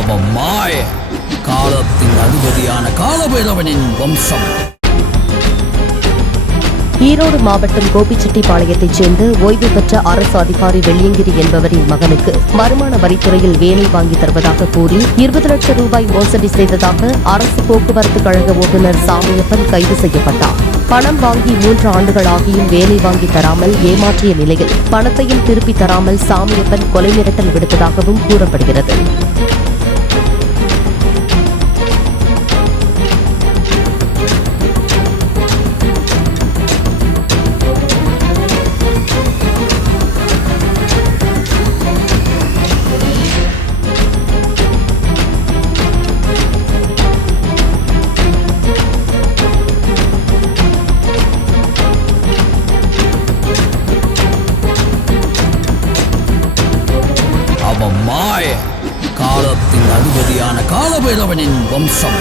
அவன் மாய காலத்தின் அதிபதியான காலபைரவனின் வம்சம். ஈரோடு மாவட்டம் கோபிச்செட்டிப்பாளையத்தைச் சேர்ந்த ஓய்வு பெற்ற அரசு அதிகாரி வெள்ளியங்கிரி என்பவரின் மகனுக்கு வருமான வரித்துறையில் வேலை வாங்கி தருவதாக கூறி 20 லட்சம் ரூபாய் மோசடி செய்ததாக அரசு போக்குவரத்து கழக ஓட்டுநர் சாமியப்பன் கைது செய்யப்பட்டார். பணம் வாங்கி 3 ஆண்டுகள் ஆகியும் வேலை வாங்கி தராமல் ஏமாற்றிய நிலையில் பணத்தையும் திருப்பி தராமல் சாமியப்பன் கொலை மிரட்டல் விடுத்ததாகவும் கூறப்படுகிறது. அவன் மாய காலத்தின் அதிபதியான காலபைரவனின் வம்சம்.